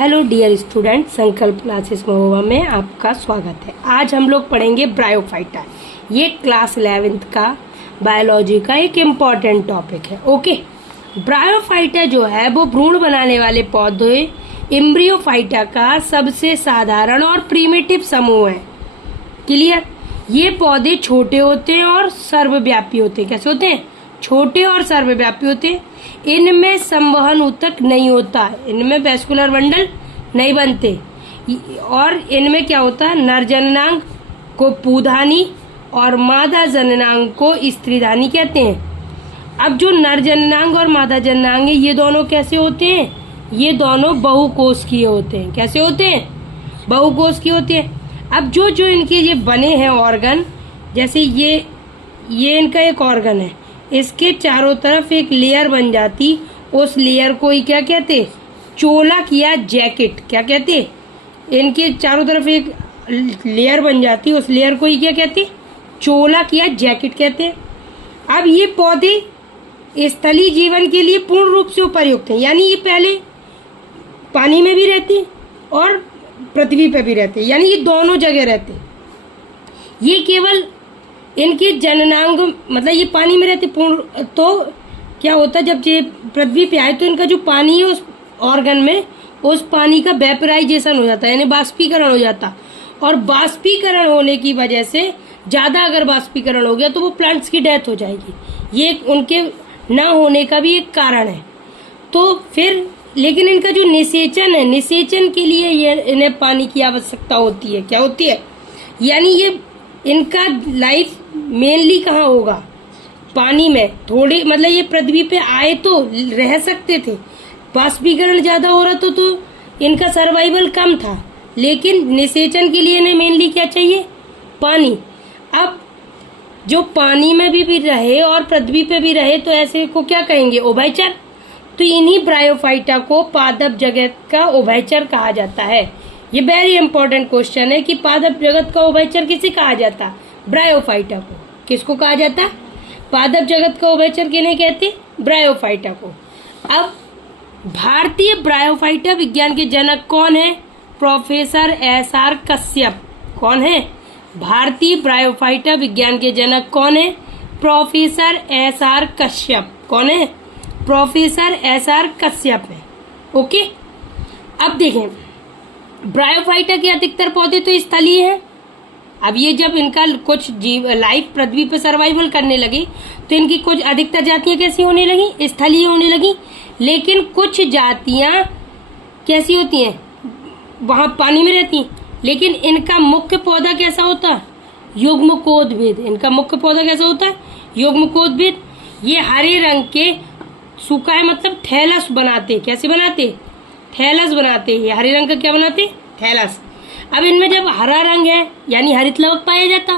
Hello dear student, संकल्प classes Mahoba में आपका स्वागत है। आज हम लोग पढ़ेंगे ब्रायोफाइटा। ये क्लास 11th का बायोलॉजी का एक इम्पॉर्टेंट टॉपिक है। ओके, ब्रायोफाइटा जो है वो भ्रूण बनाने वाले पौधे एम्ब्रियोफाइटा का सबसे साधारण और प्रीमिटिव समूह है। क्लियर? ये पौधे छोटे होते हैं और सर्वव्यापी होते हैं। कैसे होते हैं? छोटे और सर्वव्यापी होते हैं। इनमें संवहन ऊतक नहीं होता, इनमें वैस्कुलर बंडल नहीं बनते और इनमें क्या होता है, नर जननांग को पुंधानी और मादा जननांग को स्त्रीधानी कहते हैं। अब जो नर जननांग और मादा जननांग है, ये दोनों कैसे होते हैं? ये दोनों बहुकोशिकीय होते हैं। कैसे होते हैं? बहुकोशिकीय होते हैं। अब जो जो इनके ये बने हैं ऑर्गन, जैसे ये इनका एक ऑर्गन है, इसके चारों तरफ एक लेयर बन जाती, उस लेयर को ही क्या कहते? चोलक या जैकेट। क्या कहते? इनके चारों तरफ एक लेयर बन जाती, उस लेयर को ही क्या कहते? चोलक या जैकेट कहते हैं। अब ये पौधे स्थलीय जीवन के लिए पूर्ण रूप से उपयुक्त हैं, यानी ये पहले पानी में भी रहते और पृथ्वी पे भी रहते, यानी ये दोनों जगह रहते। ये केवल इनके जननांग, मतलब ये पानी में रहते पूर्ण, तो क्या होता है जब ये पृथ्वी पे आए तो इनका जो पानी है उस ऑर्गन में, उस पानी का वेपराइजेशन हो जाता है, यानी बाष्पीकरण हो जाता। और बाष्पीकरण होने की वजह से ज्यादा अगर बाष्पीकरण हो गया तो वो प्लांट्स की डेथ हो जाएगी। ये उनके ना होने का भी एक कारण है। तो फिर लेकिन इनका जो निषेचन है, निषेचन के लिए ये इन्हें पानी की आवश्यकता होती है। क्या होती है? यानी ये इनका लाइफ मेनली कहाँ होगा? पानी में। थोड़े मतलब ये पृथ्वी पे आए तो रह सकते थे, बाष्पीकरण ज्यादा हो रहा तो इनका सर्वाइवल कम था, लेकिन निषेचन के लिए इन्हें मेनली क्या चाहिए? पानी। अब जो पानी में भी रहे और पृथ्वी पे भी रहे तो ऐसे को क्या कहेंगे? उभयचर। तो इन्हीं ब्रायोफाइटा को पादप जगत का उभयचर कहा जाता है। ये वेरी इंपॉर्टेंट क्वेश्चन है कि पादप जगत का उभयचर किसे कहा जाता? ब्रायोफाइटा को। किसको कहा जाता? पादप जगत का उभयचर किन्हें कहते? ब्रायोफाइटा को। अब भारतीय ब्रायोफाइटा विज्ञान के जनक कौन है? Professor SR Kashyap. कौन है? भारतीय ब्रायोफाइटा विज्ञान के जनक कौन है? Professor SR Kashyap. कौन है? प्रोफेसर SR कश्यप है। ओके, अब देखें, ब्रायोफाइटा के अधिकतर पौधे तो स्थलीय हैं। अब ये जब इनका कुछ लाइफ पृथ्वी पर सर्वाइवल करने लगी तो इनकी कुछ अधिकतर जातियां कैसी होने लगी? स्थलीय होने लगी। लेकिन कुछ जातियां कैसी होती हैं? वहां पानी में रहती, लेकिन इनका मुख्य पौधा कैसा होता? युग्मकोद्भिद। इनका मुख्य पौधा कैसा होता है? युग्मकोद्भिद। ये हरे रंग के सूखा है, मतलब थैलस बनाते। कैसे बनाते? थैलस बनाते। ये हरे रंग का क्या बनाते? थैलस। अब इनमें जब हरा रंग है यानी हरित लवक पाया जाता,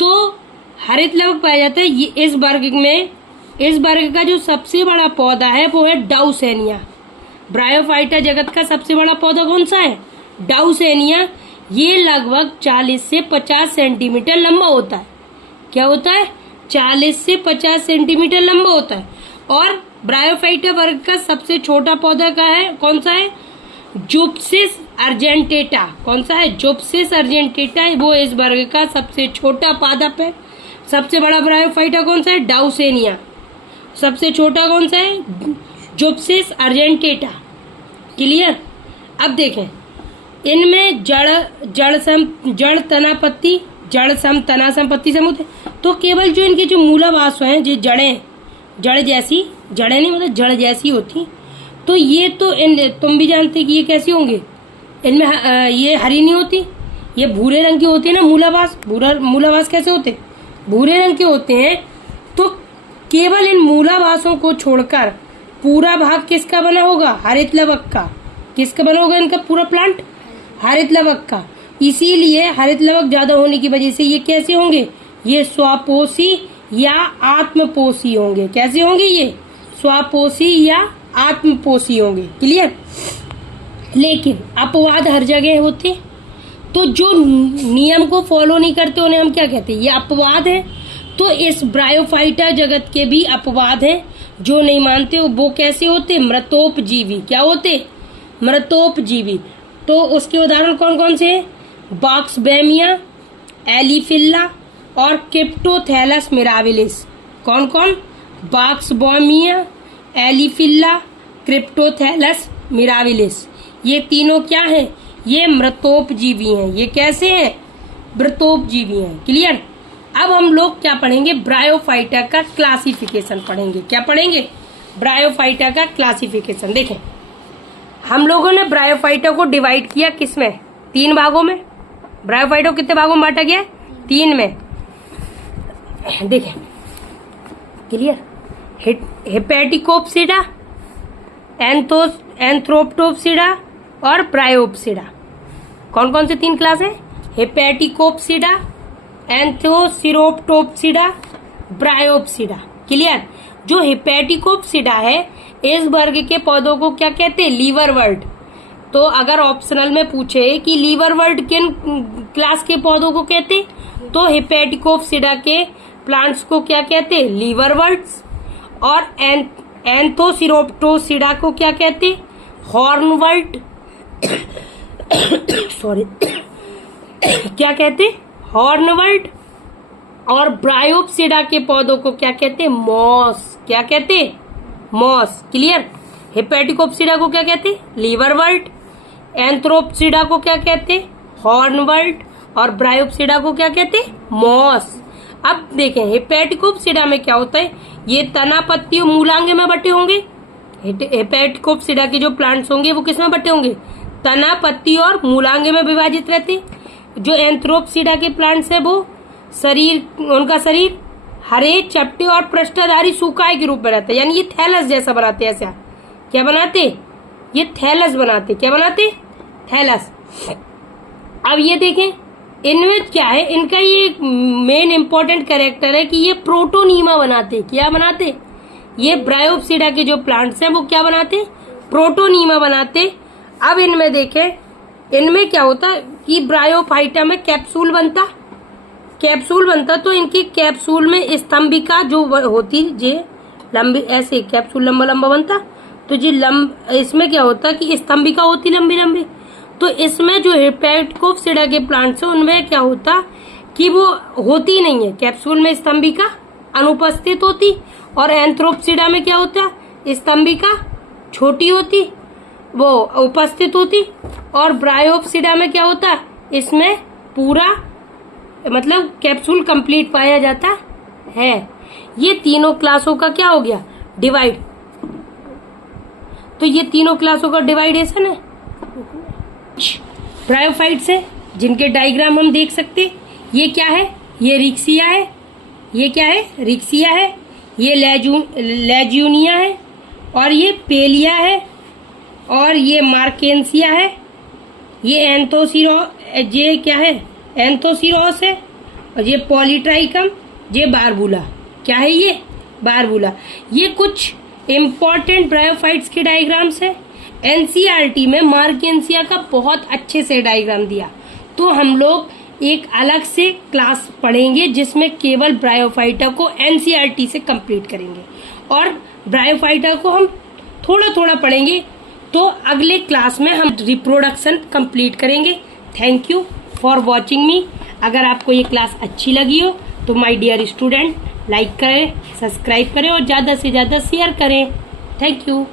तो हरित लवक पाया जाता है। ये इस वर्ग का जो सबसे बड़ा पौधा है वो है डाउसेनिया। ब्रायोफाइटा जगत का सबसे बड़ा पौधा कौन सा है? डाउसेनिया। ये लगभग 40 से 50 सेंटीमीटर लंबा होता है। क्या होता है? 40 से 50 सेंटीमीटर लंबा होता है। और ब्रायोफाइटा वर्ग का सबसे छोटा पौधा का है? कौन सा है? जुप्सिस अर्जेंटेटा। कौन सा है? जुप्सिस अर्जेंटेटा। वो इस वर्ग का सबसे छोटा पादप है। सबसे बड़ा ब्रायोफाइटा कौन सा है? डाउसेनिया। सबसे छोटा कौन सा है? जुप्सिस अर्जेंटेटा। क्लियर? अब देखें, इनमें जड़ तना संपत्ति समूह है। तो केवल जो इनके जो मूलावास हैं, जो जड़ जैसी होती, तो ये तो तुम भी जानते कि ये कैसी होंगे? इनमें ये हरी नहीं होती, ये भूरे रंग की होती है ना। मूलावास कैसे होते? भूरे रंग के होते हैं। तो केवल इन मूलावासों को छोड़कर पूरा भाग किसका बना होगा? हरित लवक का। किसका बना होगा इनका पूरा प्लांट? हरित लवक का। इसीलिए हरित लवक ज्यादा होने की वजह से ये कैसे होंगे? ये स्वपोषी या आत्मपोषी होंगे। कैसे होंगे? ये स्वपोषी या आत्मपोषी होंगे। क्लियर? लेकिन अपवाद हर जगह होते, तो जो नियम को फॉलो नहीं करते उन्हें हम क्या कहते हैं? ये अपवाद है। तो इस ब्रायोफाइटा जगत के भी अपवाद है। जो नहीं मानते वो कैसे होते? मृतोपजीवी। क्या होते? मृतोपजीवी। तो उसके उदाहरण कौन कौन से हैं? बॉक्सबेमिया, एलिफिल्ला और क्रिप्टोथैलस मिराबिलिस। कौन कौन? बॉक्सबेमिया, एलिफिल्ला, क्रिप्टोथैलस मिराबिलिस। ये तीनों क्या हैं? ये मृतोपजीवी हैं। ये कैसे हैं? मृतोपजीवी हैं। क्लियर। अब हम लोग क्या पढ़ेंगे? ब्रायोफाइटा का क्लासिफिकेशन पढ़ेंगे। क्या पढ़ेंगे? ब्रायोफाइटा का क्लासिफिकेशन। देखें, हम लोगों ने ब्रायोफाइटा को डिवाइड किया किसमें? 3 भागों में। ब्रायोफाइटा को कितने भागों में बांटा गया? 3 में। देखें, क्लियर। हेपेटिकोप्सिडा, एंथ्रोप्टोप्सिडा और ब्रायोप्सिडा। कौन कौन से 3 क्लास है? हेपेटिकोप्सिडा, एंथोसिरोप्टोप्सिडा, ब्रायोप्सिडा। क्लियर। जो हेपेटिकोप्सिडा है, इस वर्ग के पौधों को क्या कहते हैं? लीवरवर्ट। तो अगर ऑप्शनल में पूछे कि लीवरवर्ट किन क्लास के पौधों को कहते हैं, तो हेपेटिकोप्सिडा के प्लांट्स को क्या कहते हैं? लीवरवर्ट्स। और एंथोसिरोप्टोसिडा को क्या कहते हैं? हॉर्नवर्ट। सॉरी क्या कहते हैं? हॉर्नवर्ट। और ब्रायोप्सिडा के पौधों को क्या कहते हैं? मॉस। क्या कहते हैं? मॉस। क्लियर। हेपेटिकोप्सिडा को क्या कहते हैं? लीवरवर्ट। एंथ्रोप्सिडा को क्या कहते हैं? हॉर्नवर्ट। और ब्रायोप्सिडा को क्या कहते हैं? मॉस। अब देखें, हेपेटिकोप्सिडा में क्या होता है? ये तना, पत्ती और मूलांग में बटे होंगे। हेपेटिकोप्सिडा के जो प्लांट्स होंगे वो किस में बटे होंगे? तना, पत्ती और मूलांग में विभाजित रहते हैं। जो एंथ्रोप्सिडा के प्लांट्स है वो उनका शरीर हरे, चपटे और पृष्ठधारी सूकाय के रूप में रहता है। यानी ये थैलस जैसा बनाते हैं। ऐसा क्या बनाते? ये थैलस बनाते। क्या बनाते? थैलस। अब ये देखें, इनमें क्या है? इनका ये मेन इंपॉर्टेंट कैरेक्टर है कि ये प्रोटोनीमा बनाते। क्या बनाते? ये ब्रायोप्सिडा के जो प्लांट्स हैं वो क्या बनाते? प्रोटोनीमा बनाते। अब इनमें देखें, इनमें क्या होता कि ब्रायोफाइटा में कैप्सूल बनता। तो इनकी कैप्सूल में स्तंभिका जो होती, जे लंबी, ऐसे कैप्सूल लंबा लंबा बनता। तो जी इसमें क्या होता कि स्तंभिका होती लंबी लंबी। तो इसमें जो हेपेटिकोप्सिडा के प्लांट्स है उनमें क्या होता कि वो होती नहीं है, कैप्सूल में स्तंभिका अनुपस्थित होती। और एंथ्रोप्सिडा में क्या होता? स्तंभिका छोटी होती, वो उपस्थित होती। और ब्रायोप्सिडा में क्या होता? इसमें पूरा मतलब कैप्सूल कंप्लीट पाया जाता है। ये तीनों क्लासों का क्या हो गया? डिवाइड। तो ये तीनों क्लासों का डिवाइडेशन है। ब्रायोफाइट्स है जिनके डायग्राम हम देख सकते। ये क्या है? ये रिक्सिया है। ये क्या है? रिक्सिया है। ये लेज्यूनिया है। और ये पेलिया है। और ये मार्केंसिया है। ये ये क्या है? एंथोसिरोस है। और ये पॉलीट्राइकम, ये बारबूला। क्या है ये? बारबूला। ये कुछ इम्पोर्टेंट ब्रायोफाइट्स के डायग्राम्स है। एनसीईआरटी में मार्केंसिया का बहुत अच्छे से डायग्राम दिया। तो हम लोग एक अलग से क्लास पढ़ेंगे जिसमें केवल ब्रायोफाइटा को एनसीईआरटी से कंप्लीट करेंगे। और ब्रायोफाइटा को हम थोड़ा थोड़ा पढ़ेंगे। तो अगले क्लास में हम रिप्रोडक्शन कंप्लीट करेंगे। थैंक यू फॉर वॉचिंग मी। अगर आपको ये क्लास अच्छी लगी हो तो माय डियर स्टूडेंट लाइक करें, सब्सक्राइब करें और ज़्यादा से ज़्यादा शेयर करें। Thank you.